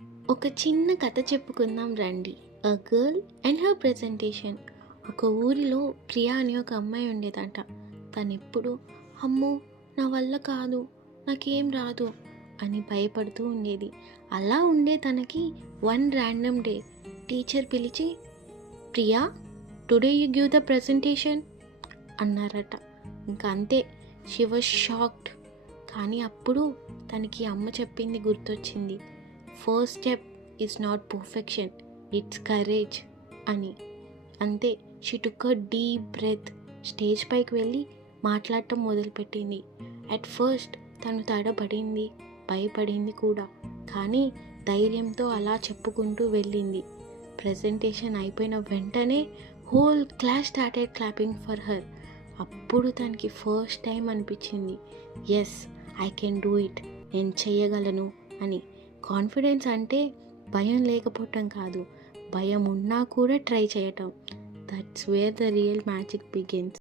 ఒక చిన్న కథ చెప్పుకుందాం రండి. A girl and her presentation. ఒక ఊరిలో ప్రియా అని ఒక అమ్మాయి ఉండేదట. తనెప్పుడు అమ్మో నా వల్ల కాదు, నాకేం రాదు అని భయపడుతూ ఉండేది. అలా ఉండే తనకి వన్ ర్యాండమ్ డే టీచర్ పిలిచి, Priya, today you give the presentation అన్నారట. ఇంకా అంతే, షీ వాజ్ షాక్డ్. కానీ అప్పుడు తనకి అమ్మ చెప్పింది గుర్తొచ్చింది. First step is not perfection, it's courage అని. అంతే, she took a deep breath. Stage పైకి వెళ్ళి మాట్లాడటం మొదలుపెట్టింది. అట్ ఫస్ట్ తను తడబడింది, భయపడింది కూడా. కానీ ధైర్యంతో అలా చెప్పుకుంటూ వెళ్ళింది. ప్రజెంటేషన్ అయిపోయిన వెంటనే whole class started clapping for her. అప్పుడు తనకి ఫస్ట్ టైం అనిపించింది, yes, I can do it, నేను చేయగలను అని. కాన్ఫిడెన్స్ అంటే భయం లేకపోవటం కాదు, భయం ఉన్నా కూడా ట్రై చేయటం. That's where the real magic begins.